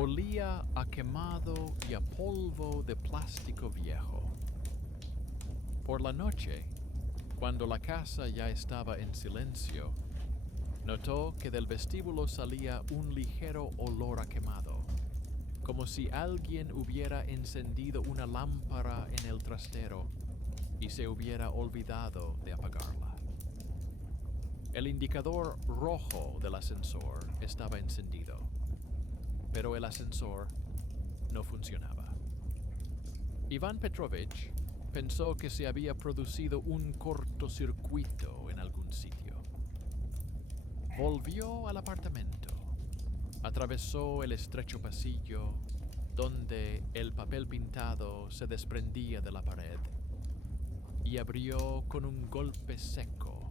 Olía a quemado y a polvo de plástico viejo. Por la noche, cuando la casa ya estaba en silencio, notó que del vestíbulo salía un ligero olor a quemado, como si alguien hubiera encendido una lámpara en el trastero y se hubiera olvidado de apagarla. El indicador rojo del ascensor estaba encendido, pero el ascensor no funcionaba. Iván Petrovich pensó que se había producido un cortocircuito en algún sitio. Volvió al apartamento, atravesó el estrecho pasillo donde el papel pintado se desprendía de la pared y abrió con un golpe seco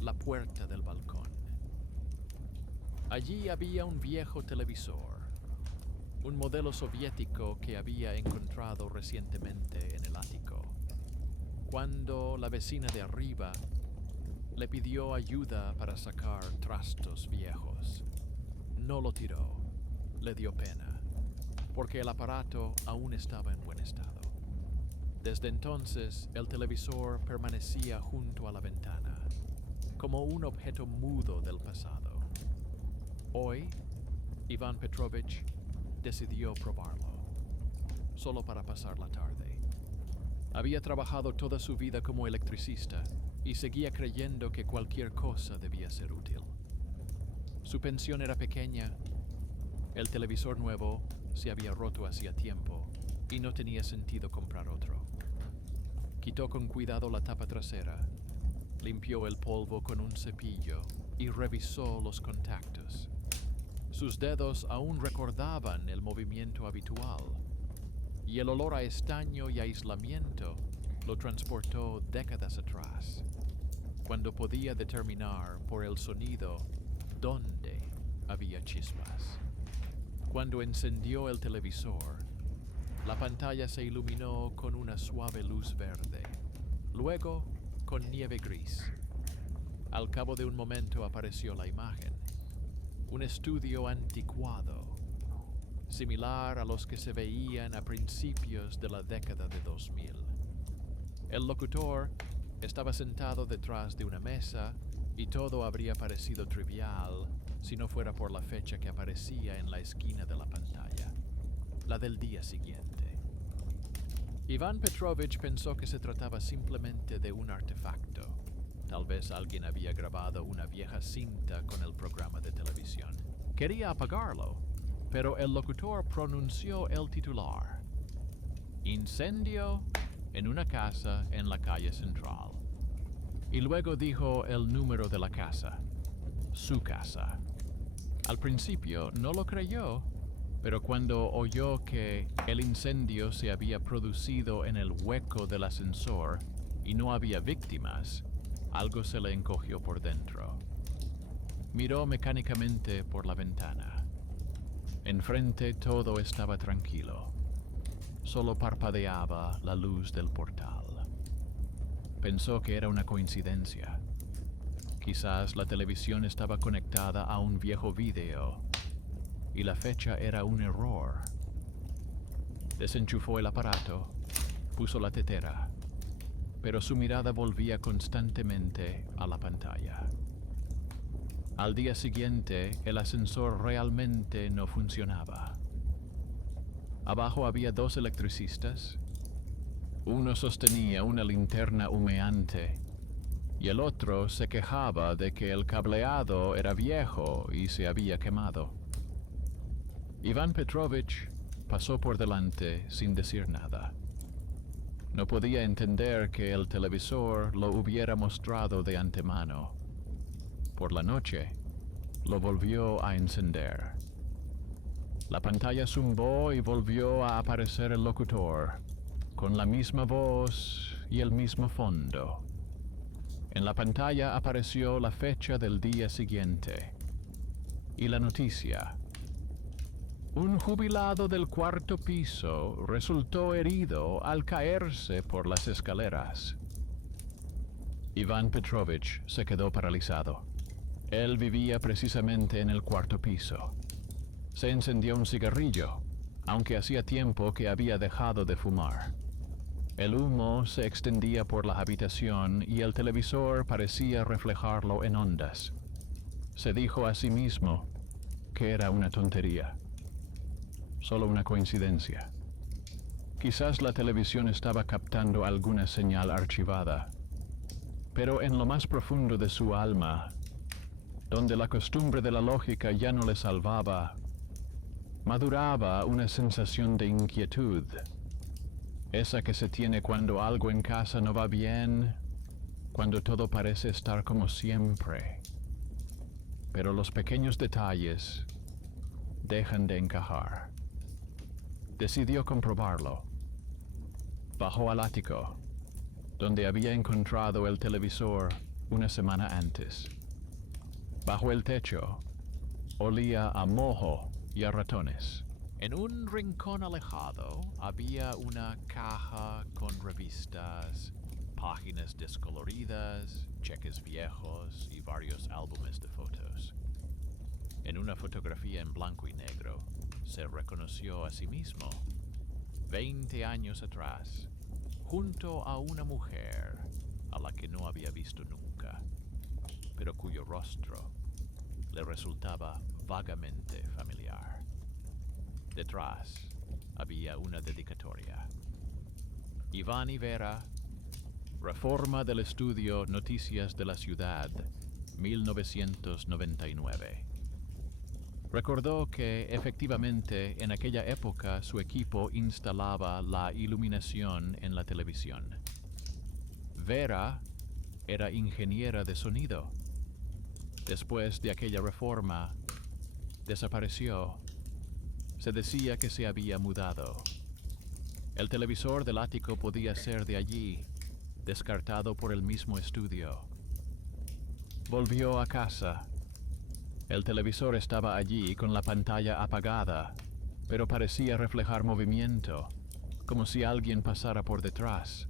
la puerta del balcón. Allí había un viejo televisor, un modelo soviético que había encontrado recientemente en el ático. Cuando la vecina de arriba le pidió ayuda para sacar trastos viejos, no lo tiró, le dio pena, porque el aparato aún estaba en buen estado. Desde entonces, el televisor permanecía junto a la ventana, como un objeto mudo del pasado. Hoy, Iván Petrovich decidió probarlo, solo para pasar la tarde. Había trabajado toda su vida como electricista y seguía creyendo que cualquier cosa debía ser útil. Su pensión era pequeña, el televisor nuevo se había roto hacía tiempo y no tenía sentido comprar otro. Quitó con cuidado la tapa trasera, limpió el polvo con un cepillo y revisó los contactos. Sus dedos aún recordaban el movimiento habitual, y el olor a estaño y aislamiento lo transportó décadas atrás, cuando podía determinar por el sonido dónde había chispas. Cuando encendió el televisor, la pantalla se iluminó con una suave luz verde, luego con nieve gris. Al cabo de un momento apareció la imagen, un estudio anticuado, similar a los que se veían a principios de la década de 2000. El locutor estaba sentado detrás de una mesa y todo habría parecido trivial si no fuera por la fecha que aparecía en la esquina de la pantalla, la del día siguiente. Iván Petrovich pensó que se trataba simplemente de un artefacto. Tal vez alguien había grabado una vieja cinta con el programa de televisión. Quería apagarlo, pero el locutor pronunció el titular: Incendio en una casa en la calle Central. Y luego dijo el número de la casa, su casa. Al principio no lo creyó, pero cuando oyó que el incendio se había producido en el hueco del ascensor y no había víctimas, algo se le encogió por dentro. Miró mecánicamente por la ventana. Enfrente todo estaba tranquilo. Solo parpadeaba la luz del portal. Pensó que era una coincidencia. Quizás la televisión estaba conectada a un viejo video y la fecha era un error. Desenchufó el aparato, puso la tetera, pero su mirada volvía constantemente a la pantalla. Al día siguiente, el ascensor realmente no funcionaba. Abajo había dos electricistas. Uno sostenía una linterna humeante y el otro se quejaba de que el cableado era viejo y se había quemado. Iván Petrovich pasó por delante sin decir nada. No podía entender que el televisor lo hubiera mostrado de antemano. Por la noche, lo volvió a encender. La pantalla zumbó y volvió a aparecer el locutor, con la misma voz y el mismo fondo. En la pantalla apareció la fecha del día siguiente y la noticia: un jubilado del cuarto piso resultó herido al caerse por las escaleras. Iván Petrovich se quedó paralizado. Él vivía precisamente en el cuarto piso. Se encendió un cigarrillo, aunque hacía tiempo que había dejado de fumar. El humo se extendía por la habitación y el televisor parecía reflejarlo en ondas. Se dijo a sí mismo que era una tontería, solo una coincidencia. Quizás la televisión estaba captando alguna señal archivada, pero en lo más profundo de su alma, donde la costumbre de la lógica ya no le salvaba, maduraba una sensación de inquietud, esa que se tiene cuando algo en casa no va bien, cuando todo parece estar como siempre, pero los pequeños detalles dejan de encajar. Decidió comprobarlo. Bajó al ático, donde había encontrado el televisor una semana antes. Bajo el techo, olía a moho y a ratones. En un rincón alejado había una caja con revistas, páginas descoloridas, cheques viejos y varios álbumes de fotos. En una fotografía en blanco y negro, se reconoció a sí mismo, 20 años atrás, junto a una mujer a la que no había visto nunca, pero cuyo rostro le resultaba vagamente familiar. Detrás había una dedicatoria. Iván y Vera, Reforma del Estudio Noticias de la Ciudad, 1999. Recordó que efectivamente en aquella época su equipo instalaba la iluminación en la televisión. Vera era ingeniera de sonido. Después de aquella reforma, desapareció. Se decía que se había mudado. El televisor del ático podía ser de allí, descartado por el mismo estudio. Volvió a casa. El televisor estaba allí con la pantalla apagada, pero parecía reflejar movimiento, como si alguien pasara por detrás.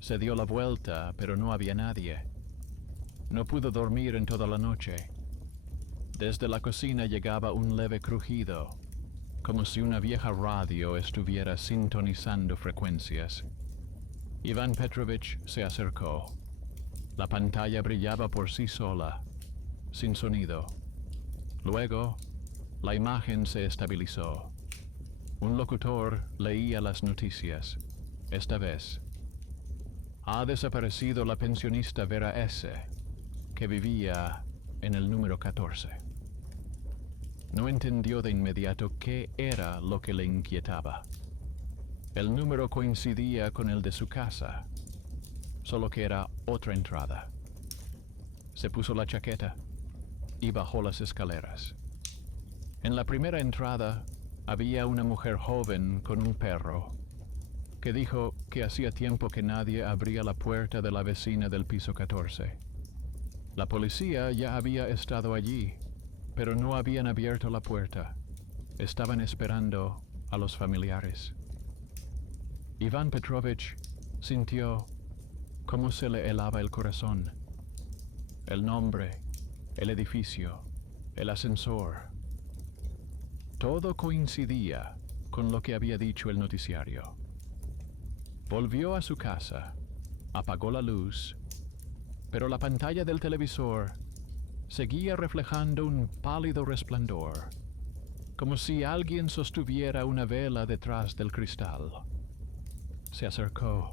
Se dio la vuelta, pero no había nadie. No pudo dormir en toda la noche. Desde la cocina llegaba un leve crujido, como si una vieja radio estuviera sintonizando frecuencias. Iván Petrovich se acercó. La pantalla brillaba por sí sola, sin sonido. Luego, la imagen se estabilizó. Un locutor leía las noticias. Esta vez, ha desaparecido la pensionista Vera S., que vivía en el número 14. No entendió de inmediato qué era lo que le inquietaba. El número coincidía con el de su casa, solo que era otra entrada. Se puso la chaqueta y bajó las escaleras. En la primera entrada había una mujer joven con un perro, que dijo que hacía tiempo que nadie abría la puerta de la vecina del piso 14. La policía ya había estado allí, pero no habían abierto la puerta. Estaban esperando a los familiares. Iván Petrovich sintió cómo se le helaba el corazón. El nombre, el edificio, el ascensor. Todo coincidía con lo que había dicho el noticiario. Volvió a su casa, apagó la luz, pero la pantalla del televisor seguía reflejando un pálido resplandor, como si alguien sostuviera una vela detrás del cristal. Se acercó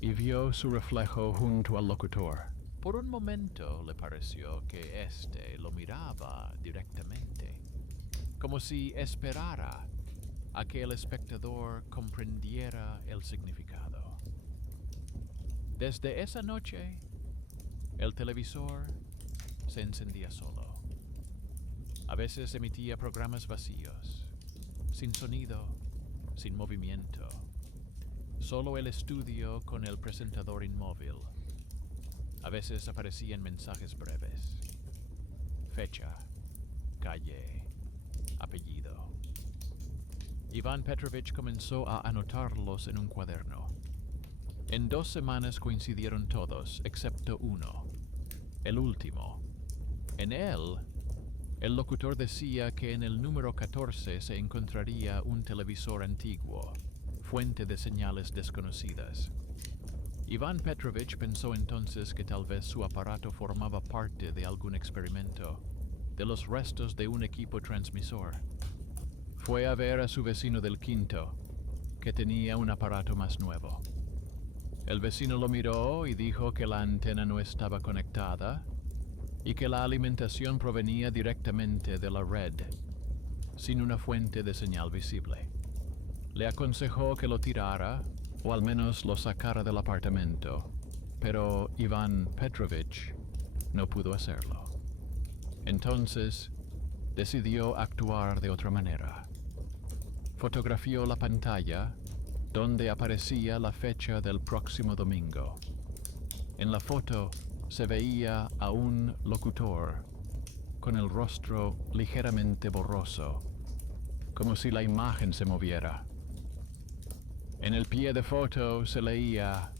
y vio su reflejo junto al locutor. Por un momento le pareció que éste lo miraba directamente, como si esperara a que el espectador comprendiera el significado. Desde esa noche, el televisor se encendía solo. A veces emitía programas vacíos, sin sonido, sin movimiento. Solo el estudio con el presentador inmóvil. A veces aparecían mensajes breves. Fecha, calle, apellido. Iván Petrovich comenzó a anotarlos en un cuaderno. En 2 semanas coincidieron todos, excepto uno, el último. En él El locutor decía que en el número 14 se encontraría un televisor antiguo, fuente de señales desconocidas. Iván Petrovich pensó entonces que tal vez su aparato formaba parte de algún experimento, de los restos de un equipo transmisor. Fue a ver a su vecino del quinto, que tenía un aparato más nuevo. El vecino lo miró y dijo que la antena no estaba conectada y que la alimentación provenía directamente de la red, sin una fuente de señal visible. Le aconsejó que lo tirara, o al menos lo sacara del apartamento, pero Iván Petrovich no pudo hacerlo. Entonces, decidió actuar de otra manera. Fotografió la pantalla donde aparecía la fecha del próximo domingo. En la foto se veía a un locutor con el rostro ligeramente borroso, como si la imagen se moviera. En el pie de foto se leía: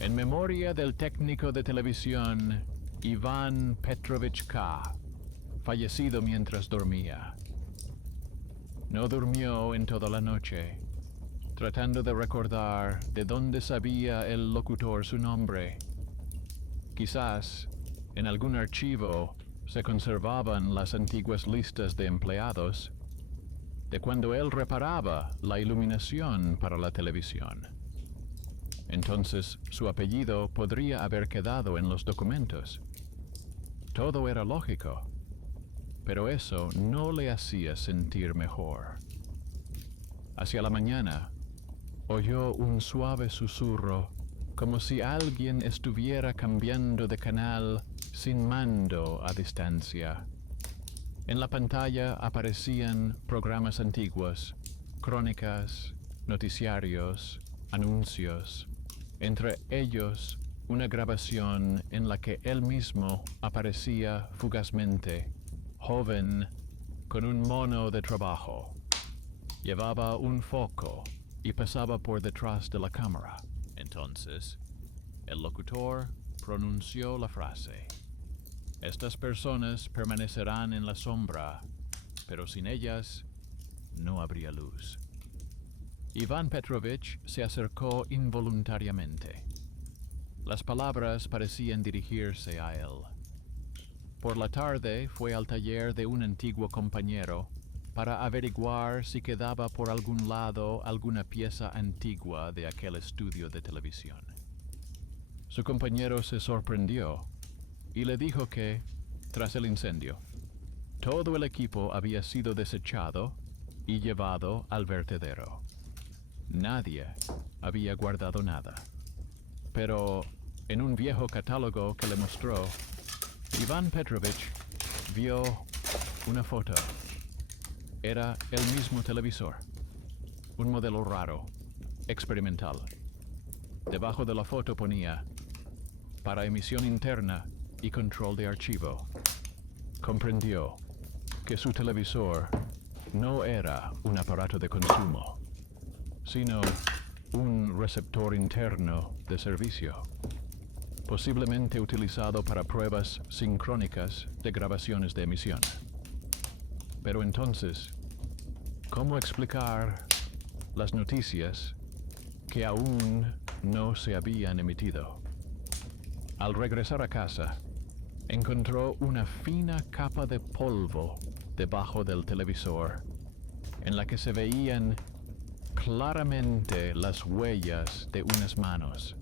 en memoria del técnico de televisión Iván Petrovich K., fallecido mientras dormía. No durmió en toda la noche, tratando de recordar de dónde sabía el locutor su nombre. Quizás en algún archivo se conservaban las antiguas listas de empleados de cuando él reparaba la iluminación para la televisión. Entonces su apellido podría haber quedado en los documentos. Todo era lógico, pero eso no le hacía sentir mejor. Hacia la mañana, oyó un suave susurro, como si alguien estuviera cambiando de canal sin mando a distancia. En la pantalla aparecían programas antiguos, crónicas, noticiarios, anuncios. Entre ellos, una grabación en la que él mismo aparecía fugazmente, joven, con un mono de trabajo. Llevaba un foco y pasaba por detrás de la cámara. Entonces, el locutor pronunció la frase: estas personas permanecerán en la sombra, pero sin ellas no habría luz. Iván Petrovich se acercó involuntariamente. Las palabras parecían dirigirse a él. Por la tarde fue al taller de un antiguo compañero para averiguar si quedaba por algún lado alguna pieza antigua de aquel estudio de televisión. Su compañero se sorprendió y le dijo que, tras el incendio, todo el equipo había sido desechado y llevado al vertedero. Nadie había guardado nada. Pero en un viejo catálogo que le mostró, Iván Petrovich vio una foto. Era el mismo televisor, un modelo raro, experimental. Debajo de la foto ponía: para emisión interna y control de archivo. Comprendió que su televisor no era un aparato de consumo, sino un receptor interno de servicio, posiblemente utilizado para pruebas sincrónicas de grabaciones de emisión. Pero entonces, ¿cómo explicar las noticias que aún no se habían emitido? Al regresar a casa, encontró una fina capa de polvo debajo del televisor, en la que se veían claramente las huellas de unas manos,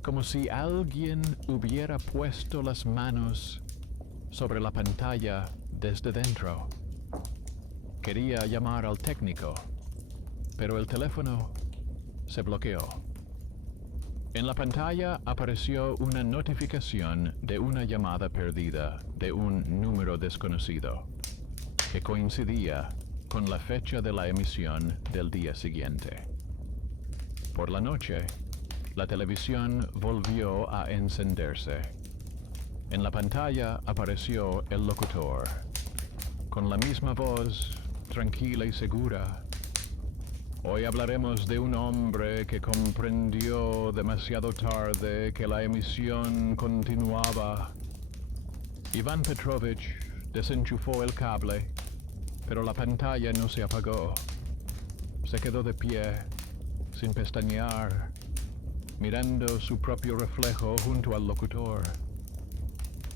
como si alguien hubiera puesto las manos sobre la pantalla desde dentro. Quería llamar al técnico, pero el teléfono se bloqueó. En la pantalla apareció una notificación de una llamada perdida de un número desconocido, que coincidía con la fecha de la emisión del día siguiente. Por la noche, la televisión volvió a encenderse. En la pantalla apareció el locutor, con la misma voz, tranquila y segura. Hoy hablaremos de un hombre que comprendió demasiado tarde que la emisión continuaba. Iván Petrovich Desenchufó el cable, pero la pantalla no se apagó. Se quedó de pie, sin pestañear, mirando su propio reflejo junto al locutor.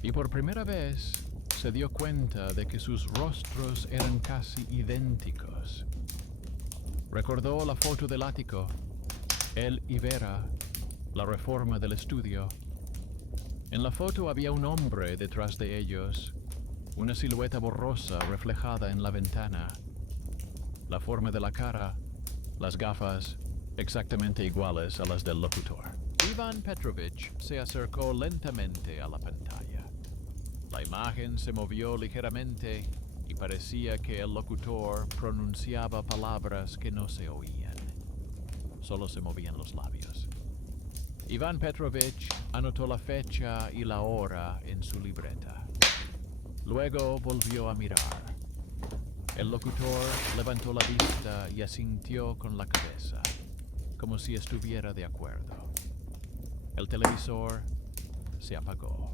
Y por primera vez se dio cuenta de que sus rostros eran casi idénticos. Recordó la foto del ático, él y Vera, la reforma del estudio. En la foto había un hombre detrás de ellos, una silueta borrosa reflejada en la ventana. La forma de la cara, las gafas, exactamente iguales a las del locutor. Ivan Petrovich se acercó lentamente a la pantalla. La imagen se movió ligeramente y parecía que el locutor pronunciaba palabras que no se oían. Solo se movían los labios. Ivan Petrovich anotó la fecha y la hora en su libreta. Luego volvió a mirar. El locutor levantó la vista y asintió con la cabeza, como si estuviera de acuerdo. El televisor se apagó.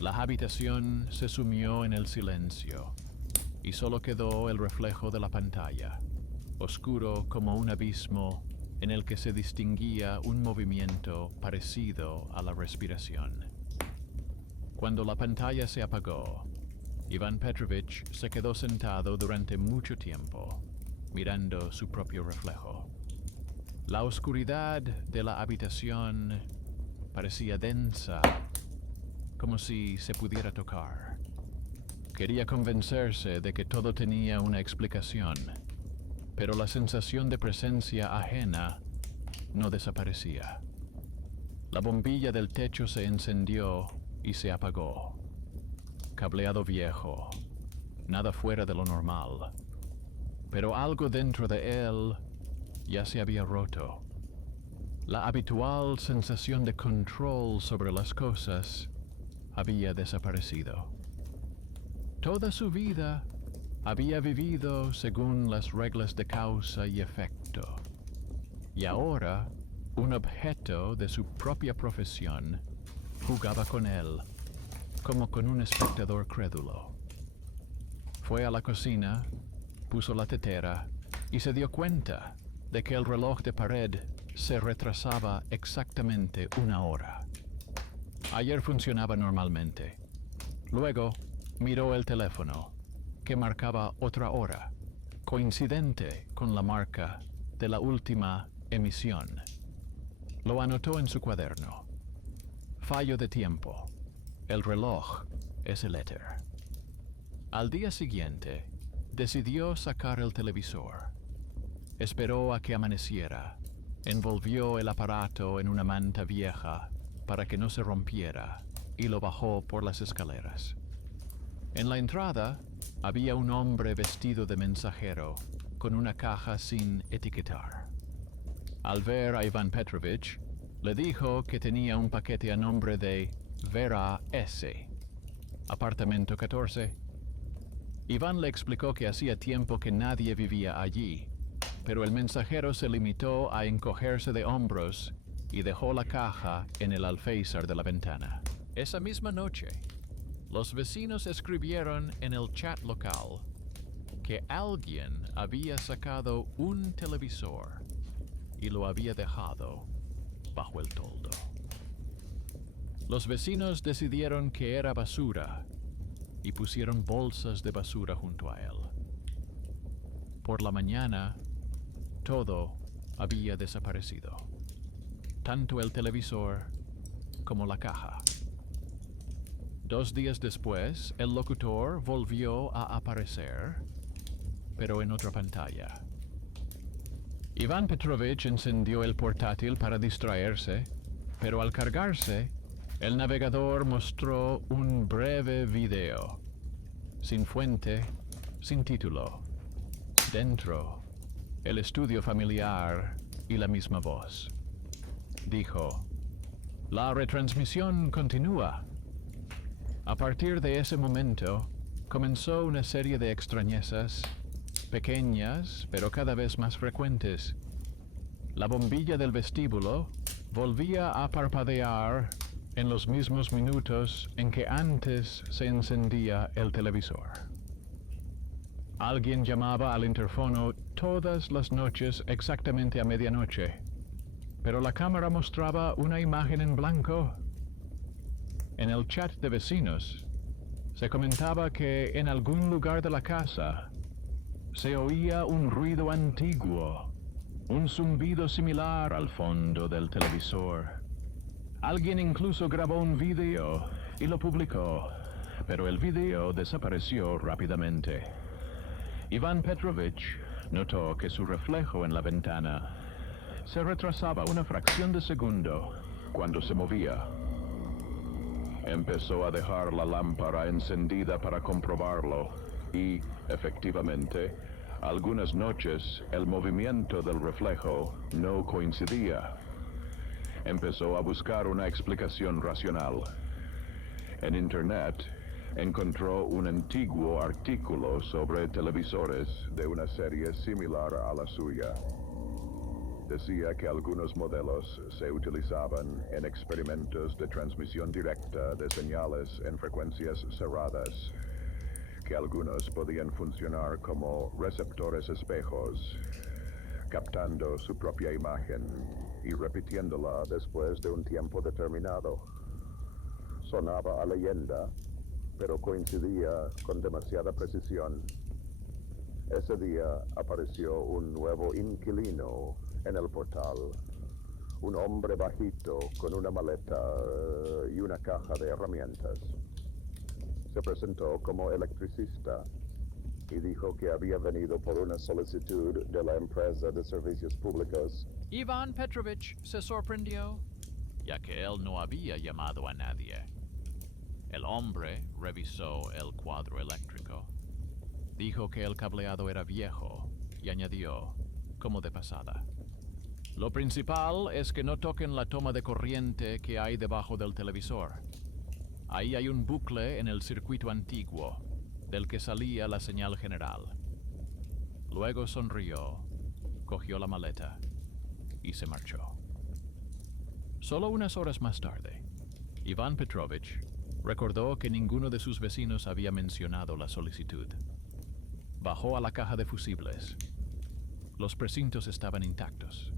La habitación se sumió en el silencio y solo quedó el reflejo de la pantalla, oscuro como un abismo en el que se distinguía un movimiento parecido a la respiración. Cuando la pantalla se apagó, Ivan Petrovich se quedó sentado durante mucho tiempo, mirando su propio reflejo. La oscuridad de la habitación parecía densa, como si se pudiera tocar. Quería convencerse de que todo tenía una explicación, pero la sensación de presencia ajena no desaparecía. La bombilla del techo se encendió y se apagó. Cableado viejo, nada fuera de lo normal, pero algo dentro de él ya se había roto. La habitual sensación de control sobre las cosas había desaparecido. Toda su vida había vivido según las reglas de causa y efecto, y ahora un objeto de su propia profesión jugaba con él, como con un espectador crédulo. Fue a la cocina, puso la tetera y se dio cuenta de que el reloj de pared se retrasaba exactamente 1 hora. Ayer funcionaba normalmente. Luego miró el teléfono, que marcaba otra hora, coincidente con la marca de la última emisión. Lo anotó en su cuaderno. Fallo de tiempo. El reloj es el éter. Al día siguiente, decidió sacar el televisor. Esperó a que amaneciera. Envolvió el aparato en una manta vieja para que no se rompiera y lo bajó por las escaleras. En la entrada había un hombre vestido de mensajero con una caja sin etiquetar. Al ver a Ivan Petrovich, le dijo que tenía un paquete a nombre de Vera S., apartamento 14. Iván le explicó que hacía tiempo que nadie vivía allí, pero el mensajero se limitó a encogerse de hombros y dejó la caja en el alféizar de la ventana. Esa misma noche, los vecinos escribieron en el chat local que alguien había sacado un televisor y lo había dejado bajo el toldo. Los vecinos decidieron que era basura y pusieron bolsas de basura junto a él. Por la mañana, todo había desaparecido, tanto el televisor como la caja. 2 días después, el locutor volvió a aparecer, pero en otra pantalla. Ivan Petrovich encendió el portátil para distraerse, pero al cargarse, el navegador mostró un breve video, sin fuente, sin título. Dentro, el estudio familiar y la misma voz. Dijo: "La retransmisión continúa". A partir de ese momento, comenzó una serie de extrañezas, pequeñas pero cada vez más frecuentes. La bombilla del vestíbulo volvía a parpadear en los mismos minutos en que antes se encendía el televisor. Alguien llamaba al interfono todas las noches exactamente a medianoche, pero la cámara mostraba una imagen en blanco. En el chat de vecinos se comentaba que en algún lugar de la casa se oía un ruido antiguo, un zumbido similar al fondo del televisor. Alguien incluso grabó un video y lo publicó, pero el video desapareció rápidamente. Iván Petrovich notó que su reflejo en la ventana se retrasaba una fracción de segundo cuando se movía. Empezó a dejar la lámpara encendida para comprobarlo y, efectivamente, algunas noches el movimiento del reflejo no coincidía. Empezó a buscar una explicación racional. En Internet encontró un antiguo artículo sobre televisores de una serie similar a la suya. Decía que algunos modelos se utilizaban en experimentos de transmisión directa de señales en frecuencias cerradas, que algunos podían funcionar como receptores espejos, captando su propia imagen y repitiéndola después de un tiempo determinado. Sonaba a leyenda, pero coincidía con demasiada precisión. Ese día apareció un nuevo inquilino en el portal, un hombre bajito con una maleta y una caja de herramientas. Se presentó como electricista y dijo que había venido por una solicitud de la empresa de servicios públicos. Iván Petrovich se sorprendió, ya que él no había llamado a nadie. El hombre revisó el cuadro eléctrico. Dijo que el cableado era viejo y añadió, como de pasada: lo principal es que no toquen la toma de corriente que hay debajo del televisor. Ahí hay un bucle en el circuito antiguo, del que salía la señal general. Luego sonrió, cogió la maleta y se marchó. Solo unas horas más tarde, Iván Petrovich recordó que ninguno de sus vecinos había mencionado la solicitud. Bajó a la caja de fusibles. Los precintos estaban intactos.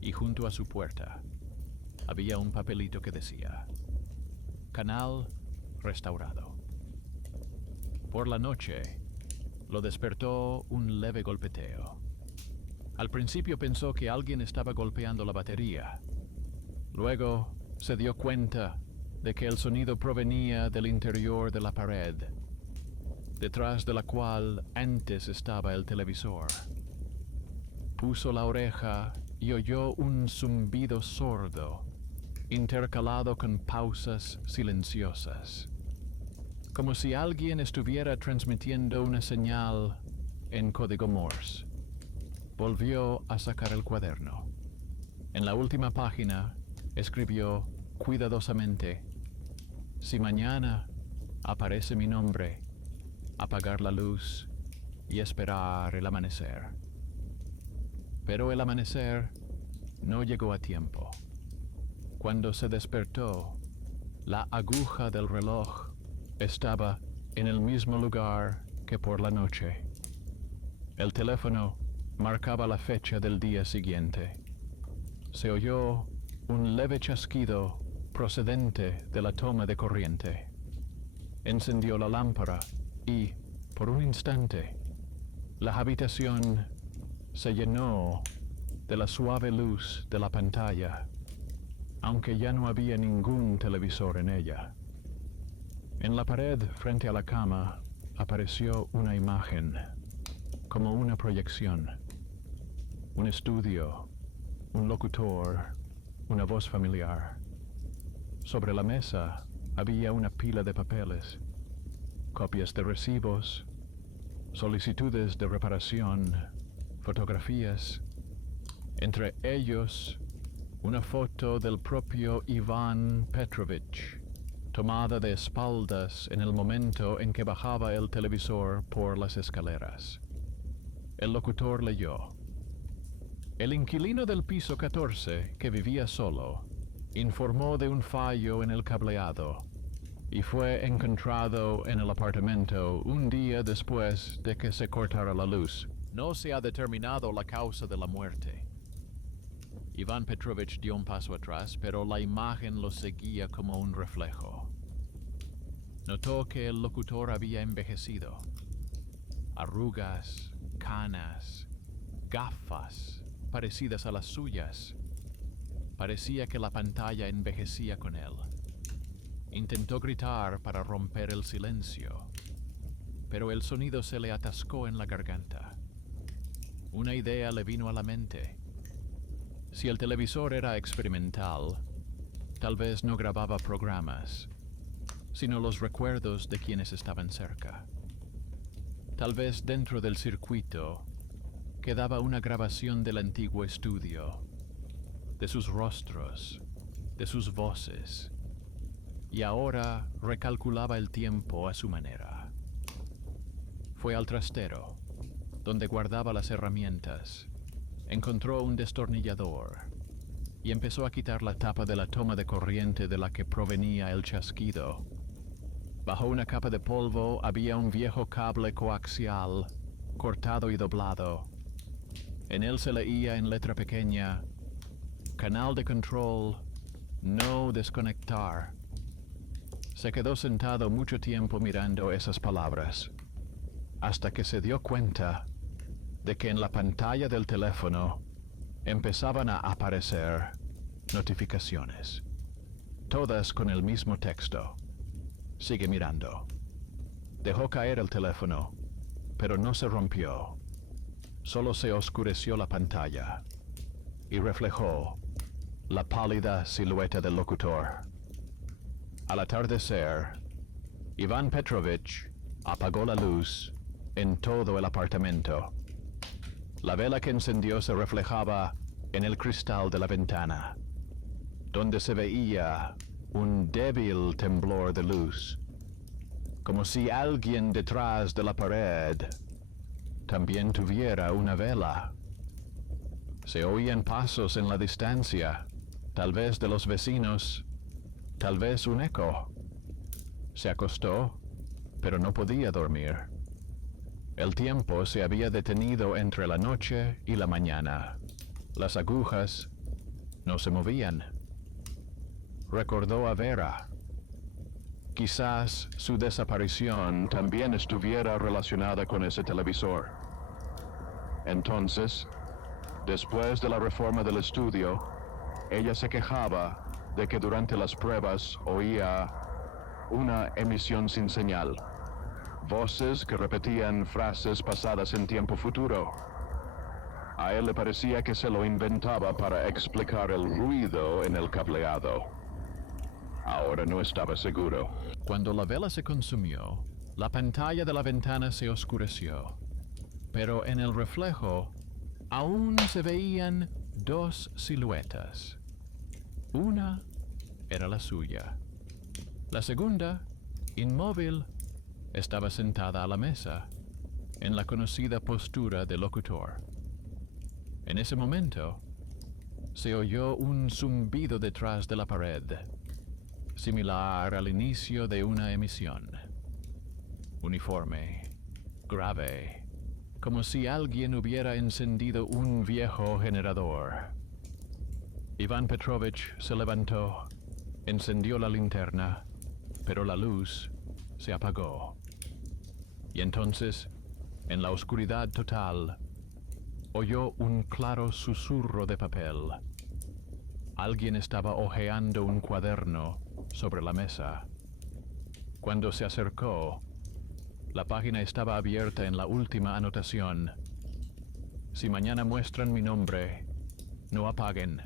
Y junto a su puerta había un papelito que decía: canal restaurado. Por la noche lo despertó un leve golpeteo. Al principio pensó que alguien estaba golpeando la batería. Luego se dio cuenta de que el sonido provenía del interior de la pared, detrás de la cual antes estaba el televisor. Puso la oreja y oyó un zumbido sordo, intercalado con pausas silenciosas, como si alguien estuviera transmitiendo una señal en código Morse. Volvió a sacar el cuaderno. En la última página escribió cuidadosamente: si mañana aparece mi nombre, apagar la luz y esperar el amanecer. Pero el amanecer no llegó a tiempo. Cuando se despertó, la aguja del reloj estaba en el mismo lugar que por la noche. El teléfono marcaba la fecha del día siguiente. Se oyó un leve chasquido procedente de la toma de corriente. Encendió la lámpara y, por un instante, la habitación se llenó de la suave luz de la pantalla, aunque ya no había ningún televisor en ella. En la pared frente a la cama apareció una imagen, como una proyección. Un estudio, un locutor, una voz familiar. Sobre la mesa había una pila de papeles, copias de recibos, solicitudes de reparación, fotografías. Entre ellos, una foto del propio Iván Petrovich, tomada de espaldas en el momento en que bajaba el televisor por las escaleras. El locutor leyó: el inquilino del piso 14, que vivía solo, informó de un fallo en el cableado y fue encontrado en el apartamento un día después de que se cortara la luz. No se ha determinado la causa de la muerte. Iván Petrovich dio un paso atrás, pero la imagen lo seguía como un reflejo. Notó que el locutor había envejecido. Arrugas, canas, gafas parecidas a las suyas. Parecía que la pantalla envejecía con él. Intentó gritar para romper el silencio, pero el sonido se le atascó en la garganta. Una idea le vino a la mente. Si el televisor era experimental, tal vez no grababa programas, sino los recuerdos de quienes estaban cerca. Tal vez dentro del circuito quedaba una grabación del antiguo estudio, de sus rostros, de sus voces, y ahora recalculaba el tiempo a su manera. Fue al trastero, donde guardaba las herramientas. Encontró un destornillador y empezó a quitar la tapa de la toma de corriente de la que provenía el chasquido. Bajo una capa de polvo había un viejo cable coaxial, cortado y doblado. En él se leía en letra pequeña: canal de control, no desconectar. Se quedó sentado mucho tiempo mirando esas palabras, hasta que se dio cuenta de que en la pantalla del teléfono empezaban a aparecer notificaciones, todas con el mismo texto. Sigue mirando. Dejó caer el teléfono, pero no se rompió. Solo se oscureció la pantalla y reflejó la pálida silueta del locutor. Al atardecer, Iván Petrovich apagó la luz en todo el apartamento. La vela que encendió se reflejaba en el cristal de la ventana, donde se veía un débil temblor de luz, como si alguien detrás de la pared también tuviera una vela. Se oían pasos en la distancia, tal vez de los vecinos, tal vez un eco. Se acostó, pero no podía dormir. El tiempo se había detenido entre la noche y la mañana. Las agujas no se movían. Recordó a Vera. Quizás su desaparición también estuviera relacionada con ese televisor. Entonces, después de la reforma del estudio, ella se quejaba de que durante las pruebas oía una emisión sin señal. Voces que repetían frases pasadas en tiempo futuro. A él le parecía que se lo inventaba para explicar el ruido en el cableado. Ahora no estaba seguro. Cuando la vela se consumió, la pantalla de la ventana se oscureció, pero en el reflejo aún se veían dos siluetas. Una era la suya. La segunda, inmóvil, estaba sentada a la mesa, en la conocida postura del locutor. En ese momento, se oyó un zumbido detrás de la pared, similar al inicio de una emisión. Uniforme, grave, como si alguien hubiera encendido un viejo generador. Iván Petrovich se levantó, encendió la linterna, pero la luz se apagó. Y entonces, en la oscuridad total, oyó un claro susurro de papel. Alguien estaba hojeando un cuaderno sobre la mesa. Cuando se acercó, la página estaba abierta en la última anotación: si mañana muestran mi nombre, no apaguen.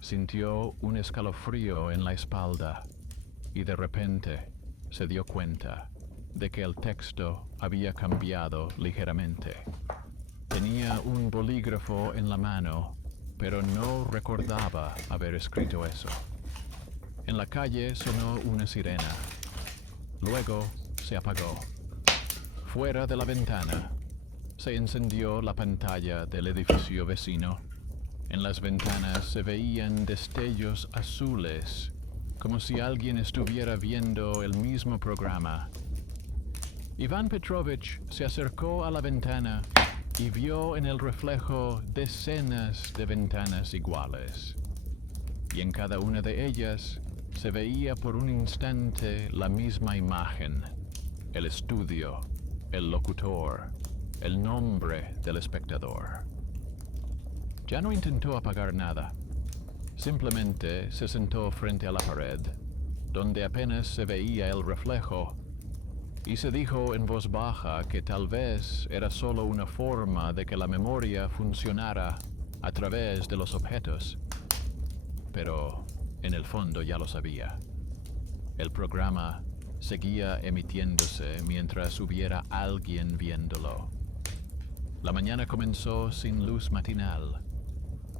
Sintió un escalofrío en la espalda y de repente se dio cuenta de que el texto había cambiado ligeramente. Tenía un bolígrafo en la mano, pero no recordaba haber escrito eso. En la calle sonó una sirena. Luego se apagó. Fuera de la ventana se encendió la pantalla del edificio vecino. En las ventanas se veían destellos azules, como si alguien estuviera viendo el mismo programa. Iván Petrovich se acercó a la ventana y vio en el reflejo decenas de ventanas iguales. Y en cada una de ellas se veía por un instante la misma imagen: el estudio, el locutor, el nombre del espectador. Ya no intentó apagar nada. Simplemente se sentó frente a la pared, donde apenas se veía el reflejo, y se dijo en voz baja que tal vez era solo una forma de que la memoria funcionara a través de los objetos. Pero en el fondo ya lo sabía. El programa seguía emitiéndose mientras hubiera alguien viéndolo. La mañana comenzó sin luz matinal.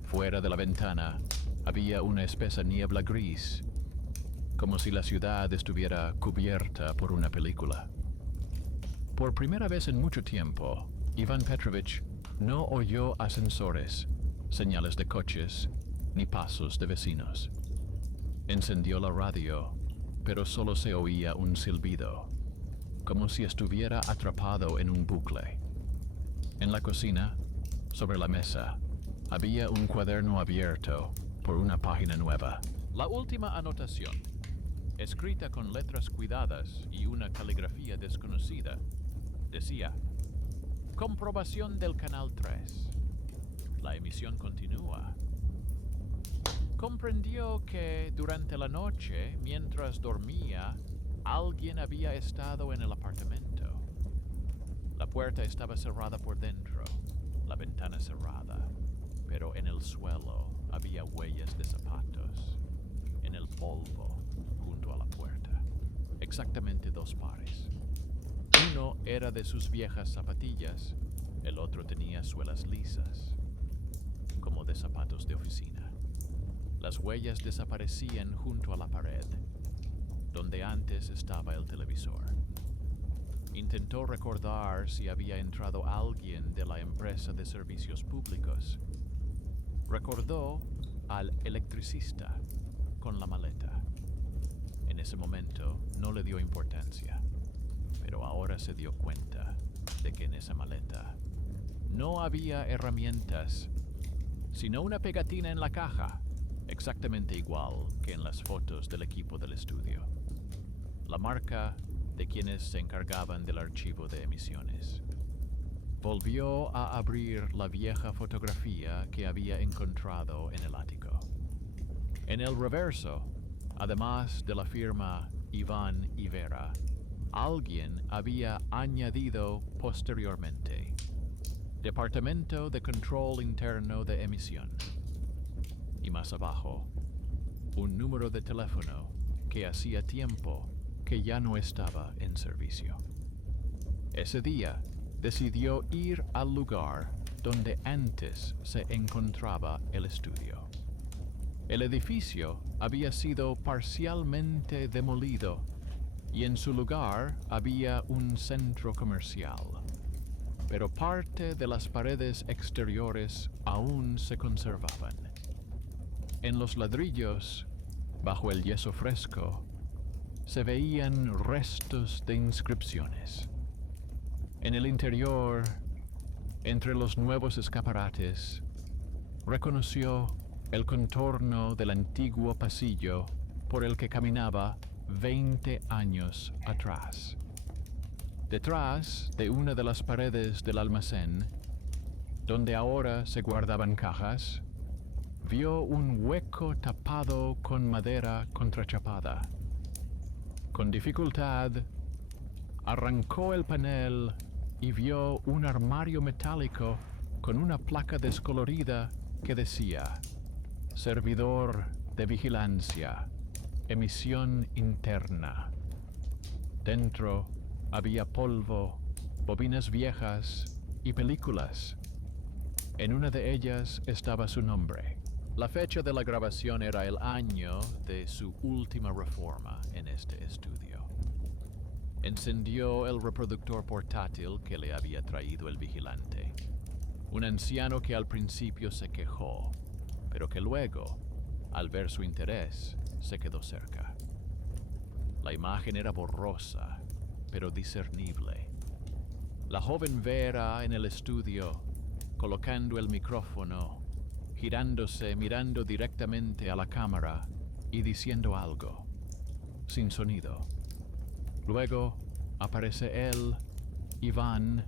Fuera de la ventana había una espesa niebla gris, como si la ciudad estuviera cubierta por una película. Por primera vez en mucho tiempo, Iván Petrovich no oyó ascensores, señales de coches, ni pasos de vecinos. Encendió la radio, pero solo se oía un silbido, como si estuviera atrapado en un bucle. En la cocina, sobre la mesa, había un cuaderno abierto por una página nueva. La última anotación, escrita con letras cuidadas y una caligrafía desconocida, decía: comprobación del canal 3. La emisión continúa. Comprendió que durante la noche, mientras dormía, alguien había estado en el apartamento. La puerta estaba cerrada por dentro, la ventana cerrada, pero en el suelo había huellas de zapatos, en el polvo, junto a la puerta. Exactamente 2 pares. Uno era de sus viejas zapatillas, el otro tenía suelas lisas, como de zapatos de oficina. Las huellas desaparecían junto a la pared, donde antes estaba el televisor. Intentó recordar si había entrado alguien de la empresa de servicios públicos. Recordó al electricista con la maleta. En ese momento no le dio importancia, pero ahora se dio cuenta de que en esa maleta no había herramientas, sino una pegatina en la caja, exactamente igual que en las fotos del equipo del estudio. La marca de quienes se encargaban del archivo de emisiones. Volvió a abrir la vieja fotografía que había encontrado en el ático. En el reverso, además de la firma Iván Ivera, alguien había añadido posteriormente: Departamento de Control Interno de Emisión. Y más abajo, un número de teléfono que hacía tiempo que ya no estaba en servicio. Ese día decidió ir al lugar donde antes se encontraba el estudio. El edificio había sido parcialmente demolido y en su lugar había un centro comercial, pero parte de las paredes exteriores aún se conservaban. En los ladrillos, bajo el yeso fresco, se veían restos de inscripciones. En el interior, entre los nuevos escaparates, reconoció el contorno del antiguo pasillo por el que caminaba 20 años atrás. Detrás de una de las paredes del almacén, donde ahora se guardaban cajas, vio un hueco tapado con madera contrachapada. Con dificultad, arrancó el panel y vio un armario metálico con una placa descolorida que decía: Servidor de vigilancia, emisión interna. Dentro había polvo, bobinas viejas y películas. En una de ellas estaba su nombre. La fecha de la grabación era el año de su última reforma en este estudio. Encendió el reproductor portátil que le había traído el vigilante, un anciano que al principio se quejó, pero que luego, al ver su interés, se quedó cerca. La imagen era borrosa, pero discernible. La joven Vera en el estudio, colocando el micrófono, girándose, mirando directamente a la cámara y diciendo algo, sin sonido. Luego aparece él, Iván,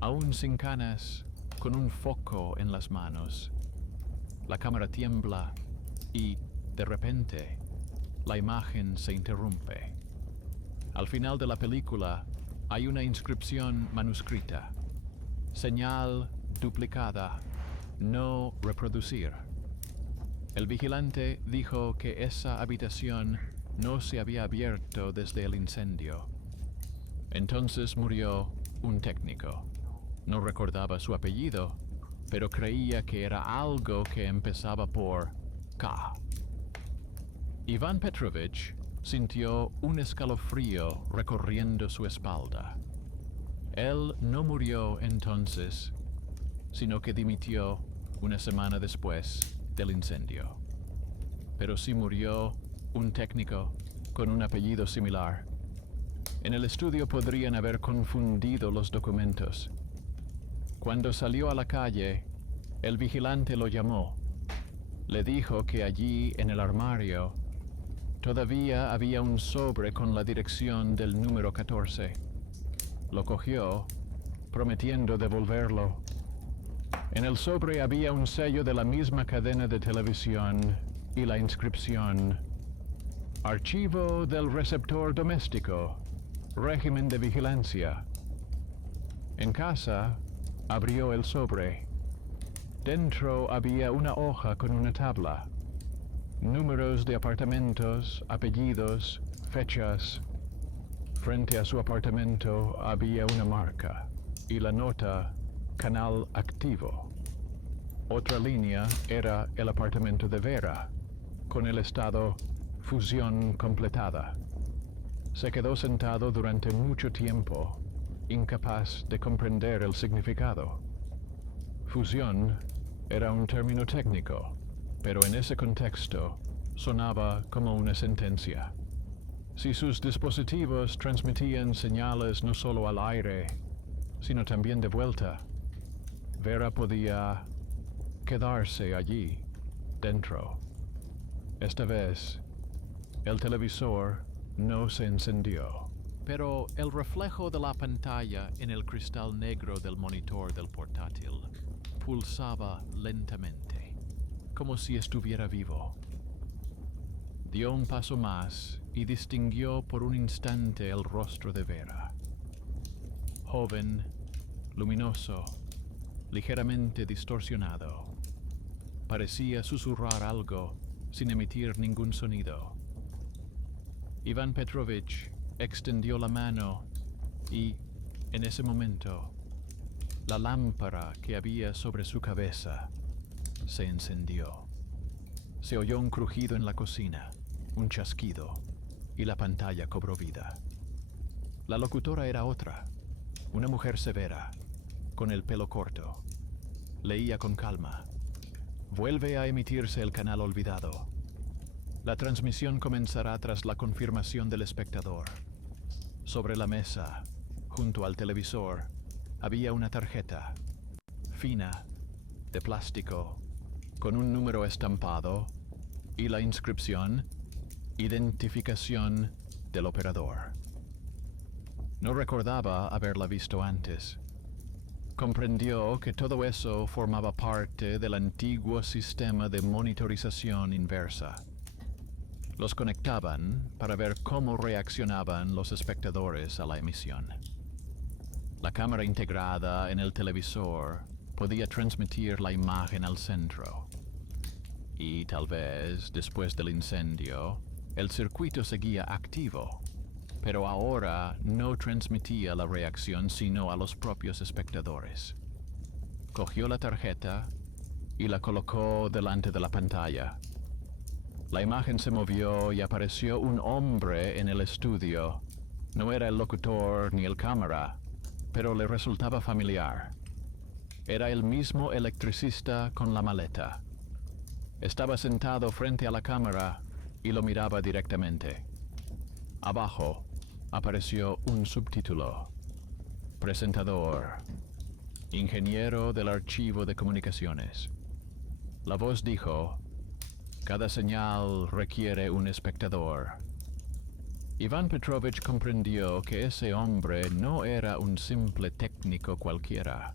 aún sin canas, con un foco en las manos. La cámara tiembla y, de repente, la imagen se interrumpe. Al final de la película hay una inscripción manuscrita. Señal duplicada. No reproducir. El vigilante dijo que esa habitación no se había abierto desde el incendio. Entonces murió un técnico. No recordaba su apellido, pero creía que era algo que empezaba por K. Iván Petrovich sintió un escalofrío recorriendo su espalda. Él no murió entonces, sino que dimitió una semana después del incendio. Pero sí murió un técnico con un apellido similar. En el estudio podrían haber confundido los documentos. Cuando salió a la calle, el vigilante lo llamó. Le dijo que allí en el armario todavía había un sobre con la dirección del número 14. Lo cogió, prometiendo devolverlo. En el sobre había un sello de la misma cadena de televisión y la inscripción: Archivo del receptor doméstico, régimen de vigilancia. En casa, abrió el sobre. Dentro había una hoja con una tabla. Números de apartamentos, apellidos, fechas. Frente a su apartamento había una marca y la nota Canal activo. Otra línea era el apartamento de Vera, con el estado fusión completada. Se quedó sentado durante mucho tiempo, incapaz de comprender el significado. Fusión era un término técnico, pero en ese contexto sonaba como una sentencia. Si sus dispositivos transmitían señales no solo al aire, sino también de vuelta, Vera podía quedarse allí, dentro. Esta vez, el televisor no se encendió, pero el reflejo de la pantalla en el cristal negro del monitor del portátil pulsaba lentamente, como si estuviera vivo. Dio un paso más y distinguió por un instante el rostro de Vera. Joven, luminoso, ligeramente distorsionado. Parecía susurrar algo sin emitir ningún sonido. Iván Petrovich extendió la mano y, en ese momento, la lámpara que había sobre su cabeza se encendió. Se oyó un crujido en la cocina, un chasquido, y la pantalla cobró vida. La locutora era otra, una mujer severa, con el pelo corto. Leía con calma. Vuelve a emitirse el canal olvidado. La transmisión comenzará tras la confirmación del espectador. Sobre la mesa, junto al televisor, había una tarjeta, fina, de plástico, con un número estampado y la inscripción: Identificación del operador. No recordaba haberla visto antes. Comprendió que todo eso formaba parte del antiguo sistema de monitorización inversa. Los conectaban para ver cómo reaccionaban los espectadores a la emisión. La cámara integrada en el televisor podía transmitir la imagen al centro. Y tal vez, después del incendio, el circuito seguía activo, pero ahora no transmitía la reacción sino a los propios espectadores. Cogió la tarjeta y la colocó delante de la pantalla. La imagen se movió y apareció un hombre en el estudio. No era el locutor ni el cámara, pero le resultaba familiar. Era el mismo electricista con la maleta. Estaba sentado frente a la cámara y lo miraba directamente. Abajo apareció un subtítulo. Presentador. Ingeniero del archivo de comunicaciones. La voz dijo: cada señal requiere un espectador. Iván Petrovich comprendió que ese hombre no era un simple técnico cualquiera.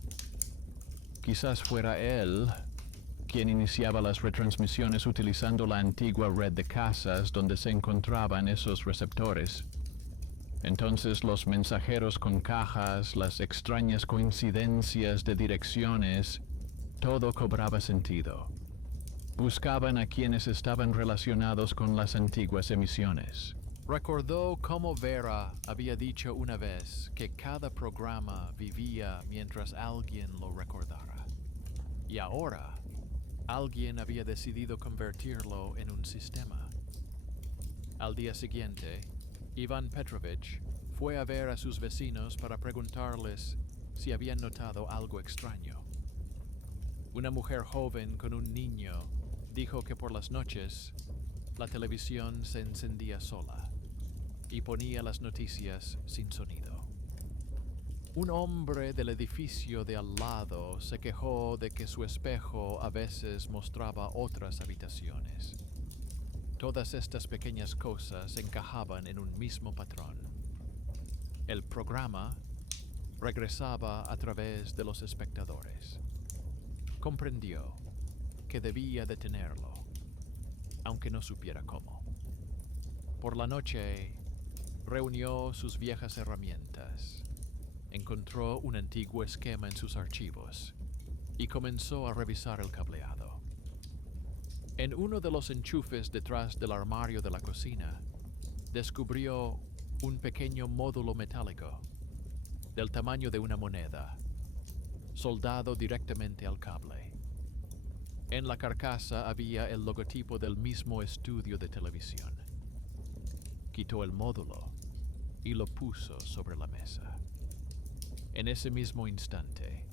Quizás fuera él quien iniciaba las retransmisiones utilizando la antigua red de casas donde se encontraban esos receptores. Entonces los mensajeros con cajas, las extrañas coincidencias de direcciones, todo cobraba sentido. Buscaban a quienes estaban relacionados con las antiguas emisiones. Recordó cómo Vera había dicho una vez que cada programa vivía mientras alguien lo recordara. Y ahora, alguien había decidido convertirlo en un sistema. Al día siguiente, Iván Petrovich fue a ver a sus vecinos para preguntarles si habían notado algo extraño. Una mujer joven con un niño dijo que por las noches la televisión se encendía sola y ponía las noticias sin sonido. Un hombre del edificio de al lado se quejó de que su espejo a veces mostraba otras habitaciones. Todas estas pequeñas cosas encajaban en un mismo patrón. El programa regresaba a través de los espectadores. Comprendió que debía detenerlo, aunque no supiera cómo. Por la noche, reunió sus viejas herramientas, encontró un antiguo esquema en sus archivos y comenzó a revisar el cableado. En uno de los enchufes detrás del armario de la cocina, descubrió un pequeño módulo metálico del tamaño de una moneda, soldado directamente al cable. En la carcasa había el logotipo del mismo estudio de televisión. Quitó el módulo y lo puso sobre la mesa. En ese mismo instante,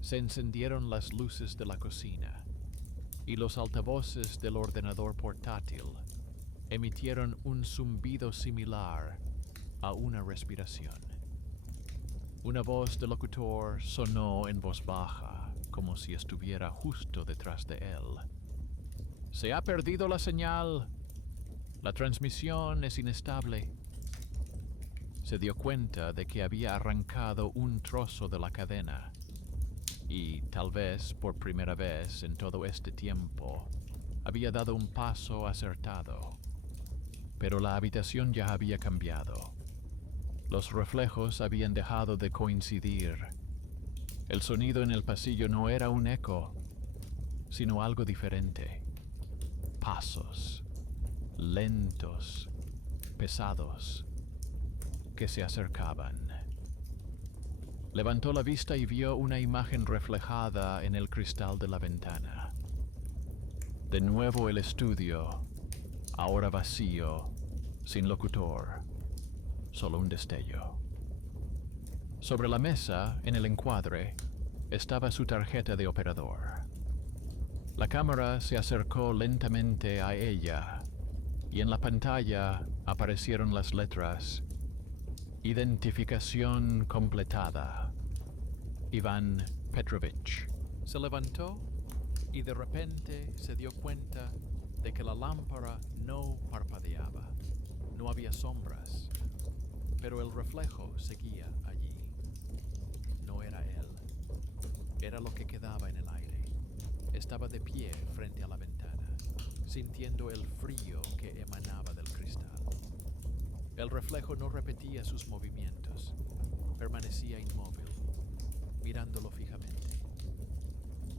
se encendieron las luces de la cocina y los altavoces del ordenador portátil emitieron un zumbido similar a una respiración. Una voz de locutor sonó en voz baja, como si estuviera justo detrás de él. «Se ha perdido la señal. La transmisión es inestable». Se dio cuenta de que había arrancado un trozo de la cadena y, tal vez por primera vez en todo este tiempo, había dado un paso acertado. Pero la habitación ya había cambiado. Los reflejos habían dejado de coincidir. El sonido en el pasillo no era un eco, sino algo diferente. Pasos, lentos, pesados, que se acercaban. Levantó la vista y vio una imagen reflejada en el cristal de la ventana. De nuevo el estudio, ahora vacío, sin locutor, solo un destello. Sobre la mesa, en el encuadre, estaba su tarjeta de operador. La cámara se acercó lentamente a ella y en la pantalla aparecieron las letras: identificación completada. Iván Petrovich. Se levantó y de repente se dio cuenta de que la lámpara no parpadeaba. No había sombras, pero el reflejo seguía allí. No era él. Era lo que quedaba en el aire. Estaba de pie frente a la ventana, sintiendo el frío que emanaba del cristal. El reflejo no repetía sus movimientos. Permanecía inmóvil, mirándolo fijamente.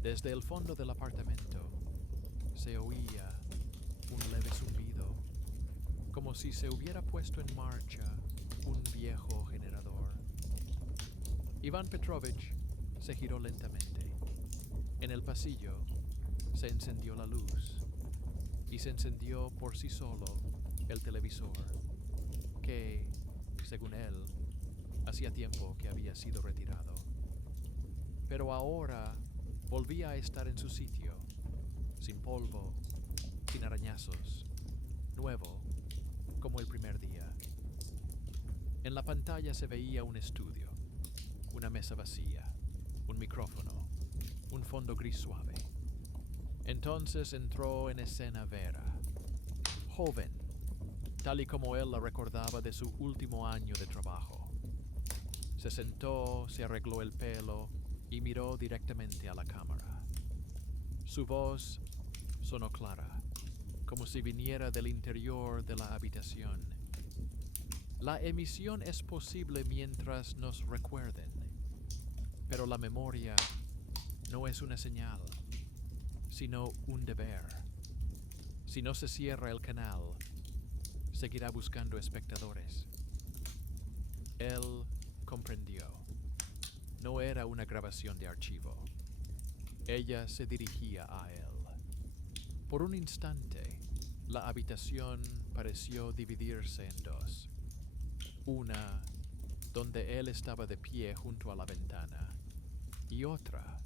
Desde el fondo del apartamento se oía un leve zumbido, como si se hubiera puesto en marcha un viejo generador. Iván Petrovich se giró lentamente. En el pasillo se encendió la luz y se encendió por sí solo el televisor, que, según él, hacía tiempo que había sido retirado. Pero ahora volvía a estar en su sitio, sin polvo, sin arañazos, nuevo como el primer día. En la pantalla se veía un estudio, una mesa vacía, un micrófono, un fondo gris suave. Entonces entró en escena Vera, joven, tal y como él la recordaba de su último año de trabajo. Se sentó, se arregló el pelo y miró directamente a la cámara. Su voz sonó clara, como si viniera del interior de la habitación. La emisión es posible mientras nos recuerden, pero la memoria no es una señal, sino un deber. Si no se cierra el canal, seguirá buscando espectadores. Él comprendió. No era una grabación de archivo. Ella se dirigía a él. Por un instante, la habitación pareció dividirse en dos. Una, donde él estaba de pie junto a la ventana, y otra,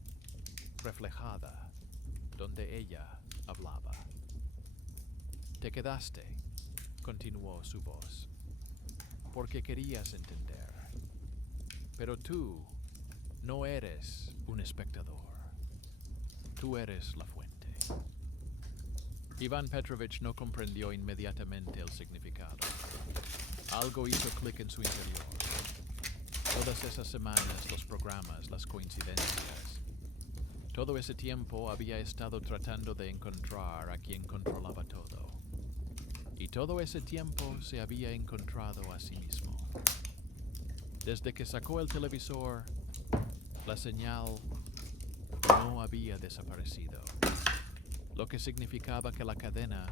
reflejada, donde ella hablaba. Te quedaste, continuó su voz, porque querías entender. Pero tú no eres un espectador. Tú eres la fuente. Iván Petrovich no comprendió inmediatamente el significado. Algo hizo clic en su interior. Todas esas semanas, los programas, las coincidencias. Todo ese tiempo había estado tratando de encontrar a quien controlaba todo. Y todo ese tiempo se había encontrado a sí mismo. Desde que sacó el televisor, la señal no había desaparecido, lo que significaba que la cadena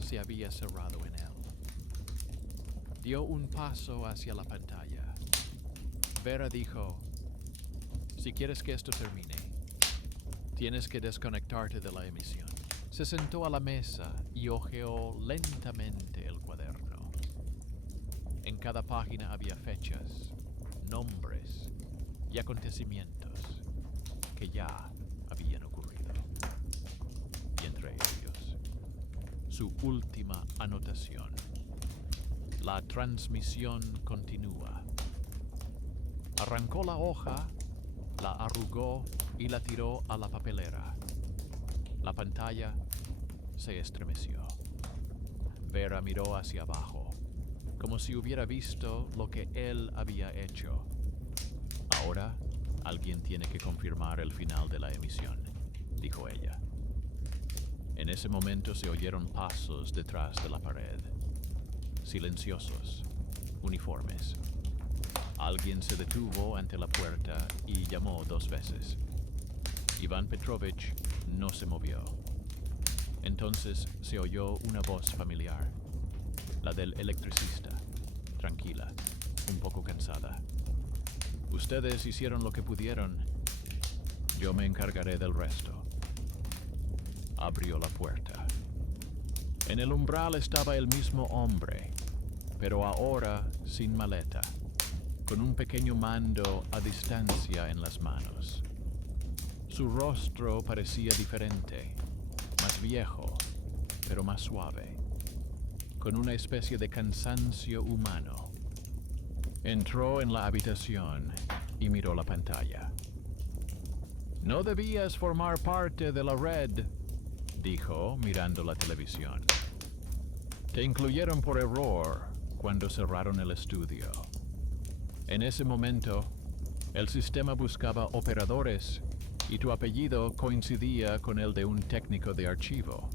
se había cerrado en él. Dio un paso hacia la pantalla. Vera dijo, si quieres que esto termine, tienes que desconectarte de la emisión. Se sentó a la mesa y hojeó lentamente el cuaderno. En cada página había fechas, nombres y acontecimientos que ya habían ocurrido. Y entre ellos, su última anotación. La transmisión continúa. Arrancó la hoja, la arrugó y la tiró a la papelera. La pantalla se estremeció. Vera miró hacia abajo, como si hubiera visto lo que él había hecho. Ahora, alguien tiene que confirmar el final de la emisión, dijo ella. En ese momento se oyeron pasos detrás de la pared. Silenciosos, uniformes. Alguien se detuvo ante la puerta y llamó 2 veces. Iván Petrovich no se movió. Entonces se oyó una voz familiar, la del electricista, tranquila, un poco cansada. Ustedes hicieron lo que pudieron. Yo me encargaré del resto. Abrió la puerta. En el umbral estaba el mismo hombre, pero ahora sin maleta, con un pequeño mando a distancia en las manos. Su rostro parecía diferente, más viejo, pero más suave, con una especie de cansancio humano. Entró en la habitación y miró la pantalla. No debías formar parte de la red, dijo mirando la televisión. Te incluyeron por error cuando cerraron el estudio. En ese momento, el sistema buscaba operadores y tu apellido coincidía con el de un técnico de archivo.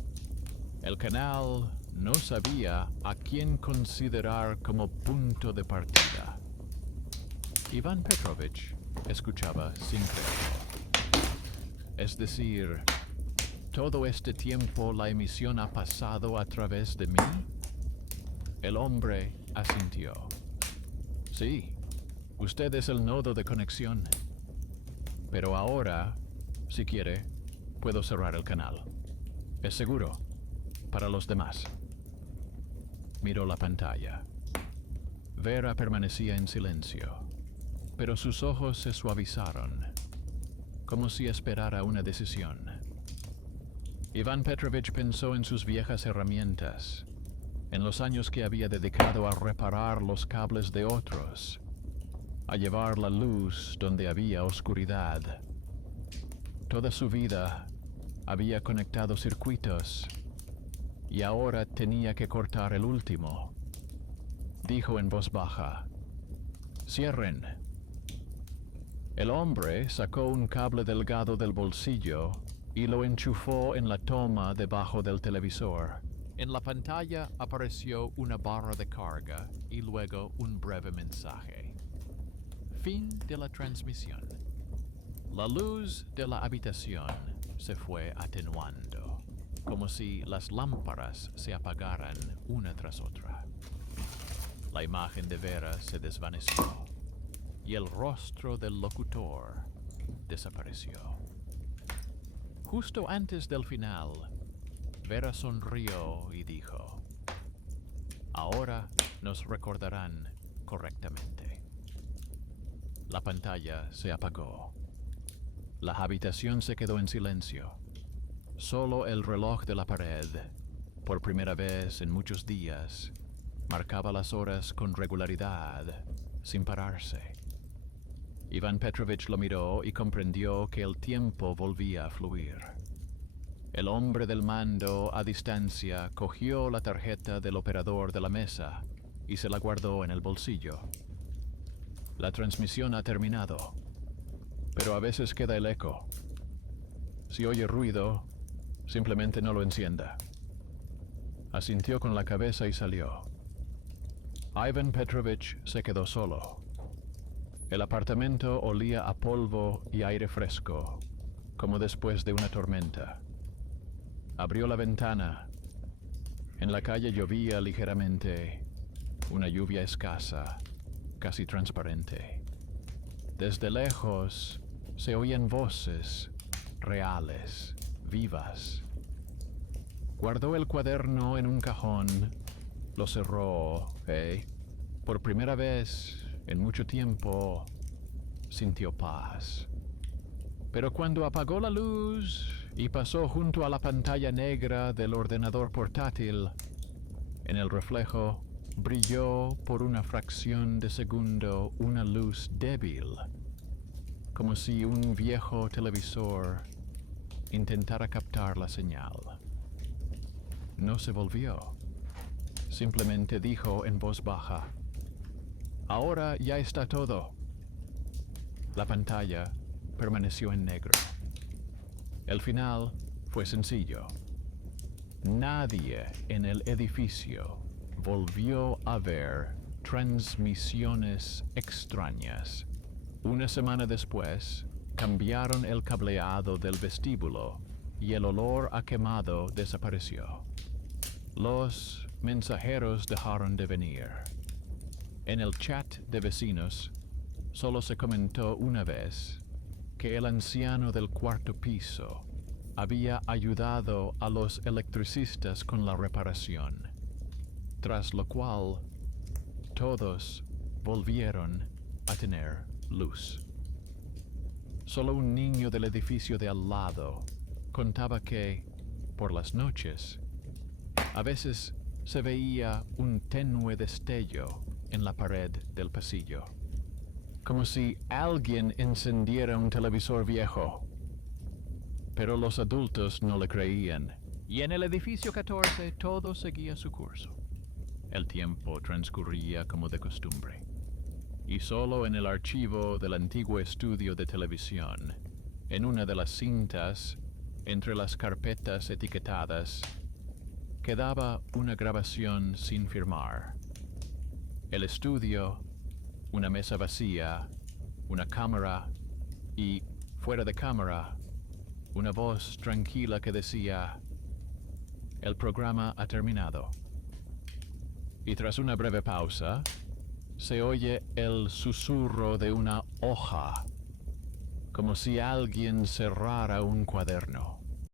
El canal no sabía a quién considerar como punto de partida. Iván Petrovich escuchaba sin creerlo. Es decir, ¿todo este tiempo la emisión ha pasado a través de mí? El hombre asintió. Sí, usted es el nodo de conexión. Pero ahora, si quiere, puedo cerrar el canal. Es seguro, para los demás. Miró la pantalla. Vera permanecía en silencio, pero sus ojos se suavizaron, como si esperara una decisión. Ivan Petrovich pensó en sus viejas herramientas, en los años que había dedicado a reparar los cables de otros, a llevar la luz donde había oscuridad. Toda su vida había conectado circuitos y ahora tenía que cortar el último. Dijo en voz baja: «Cierren». El hombre sacó un cable delgado del bolsillo y lo enchufó en la toma debajo del televisor. En la pantalla apareció una barra de carga y luego un breve mensaje. Fin de la transmisión. La luz de la habitación se fue atenuando, como si las lámparas se apagaran una tras otra. La imagen de Vera se desvaneció y el rostro del locutor desapareció. Justo antes del final, Vera sonrió y dijo: «Ahora nos recordarán correctamente». La pantalla se apagó. La habitación se quedó en silencio. Solo el reloj de la pared, por primera vez en muchos días, marcaba las horas con regularidad, sin pararse. Ivan Petrovich lo miró y comprendió que el tiempo volvía a fluir. El hombre del mando a distancia cogió la tarjeta del operador de la mesa y se la guardó en el bolsillo. La transmisión ha terminado, pero a veces queda el eco. Si oye ruido, simplemente no lo encienda. Asintió con la cabeza y salió. Ivan Petrovich se quedó solo. El apartamento olía a polvo y aire fresco, como después de una tormenta. Abrió la ventana. En la calle llovía ligeramente, una lluvia escasa, casi transparente. Desde lejos se oían voces reales, vivas. Guardó el cuaderno en un cajón, lo cerró, por primera vez en mucho tiempo sintió paz. Pero cuando apagó la luz y pasó junto a la pantalla negra del ordenador portátil, en el reflejo brilló por una fracción de segundo una luz débil, como si un viejo televisor intentara captar la señal. No se volvió. Simplemente dijo en voz baja: «Ahora ya está todo». La pantalla permaneció en negro. El final fue sencillo. Nadie en el edificio volvió a ver transmisiones extrañas. Una semana después, cambiaron el cableado del vestíbulo y el olor a quemado desapareció. Los mensajeros dejaron de venir. En el chat de vecinos, solo se comentó una vez que el anciano del cuarto piso había ayudado a los electricistas con la reparación, tras lo cual todos volvieron a tener luz. Solo un niño del edificio de al lado contaba que, por las noches, a veces se veía un tenue destello en la pared del pasillo, como si alguien encendiera un televisor viejo. Pero los adultos no le creían, y en el edificio 14 todo seguía su curso. El tiempo transcurría como de costumbre, y solo en el archivo del antiguo estudio de televisión, en una de las cintas, entre las carpetas etiquetadas, quedaba una grabación sin firmar. El estudio, una mesa vacía, una cámara y, fuera de cámara, una voz tranquila que decía: «El programa ha terminado». Y tras una breve pausa, se oye el susurro de una hoja, como si alguien cerrara un cuaderno.